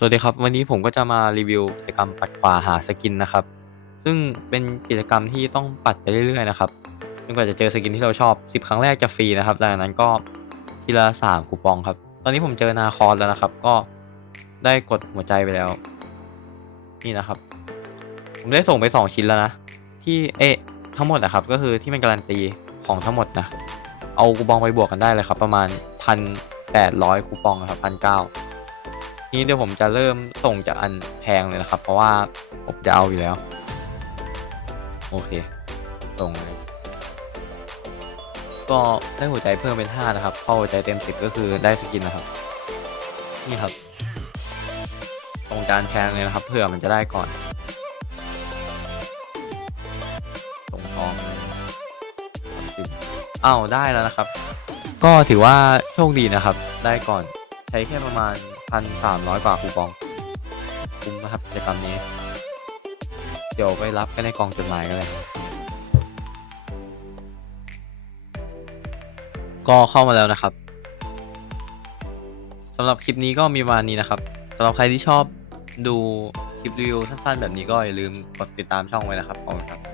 สวัสดีครับ วันนี้ผมก็จะมารีวิวกิจกรรมปัดขวาหาสกินนะครับ ซึ่งเป็นกิจกรรมที่ต้องปัดไปเรื่อยๆนะครับจนกว่าจะเจอสกินที่เราชอบ 10 ครั้งแรกจะฟรีนะครับหลังจากนั้นก็ทีละ 3 คูปองครับ ตอนนี้ผมเจอนาคอสแล้วนะครับ ก็ได้กดหัวใจไปแล้ว นี่นะครับ ผมได้ส่งไป 2 ชิ้นแล้วนะ ที่เอะทั้งหมดนะครับ ก็คือที่มันการันตีของทั้งหมดนะ เอาคูปองไปบวกกันได้เลยครับ ประมาณ 1,800คูปองนะครับ1,900 นี้เดี๋ยวผมจะเริ่มส่งจากอันแพงเลยนะครับ เพราะว่าผมจะเอาอยู่แล้ว โอเค ส่งเลยก็ได้หัวใจเพิ่มเป็น 5 นะครับพอหัวใจเต็ม10ก็คือได้สกินนะครับ นี่ครับส่งจานแพงเลยนะครับเพื่อมันจะได้ก่อนส่งทอง30อ้าวได้แล้วนะครับ ก็ถือว่าโชคดีนะครับ ได้ก่อนใช้แค่ประมาณ 1,300กว่าคูปองคุ้มนะครับกิจกรรมนี้ เดี๋ยวไปรับกันในกองจดหมายกันเลยก็เข้ามาแล้วนะครับสำหรับคลิปนี้ก็มีประมาณนี้นะครับสำหรับใครที่ชอบดูคลิปรีวิวสั้นๆแบบนี้ก็อย่าลืมกดติดตามช่องไว้นะครับขอบคุณครับ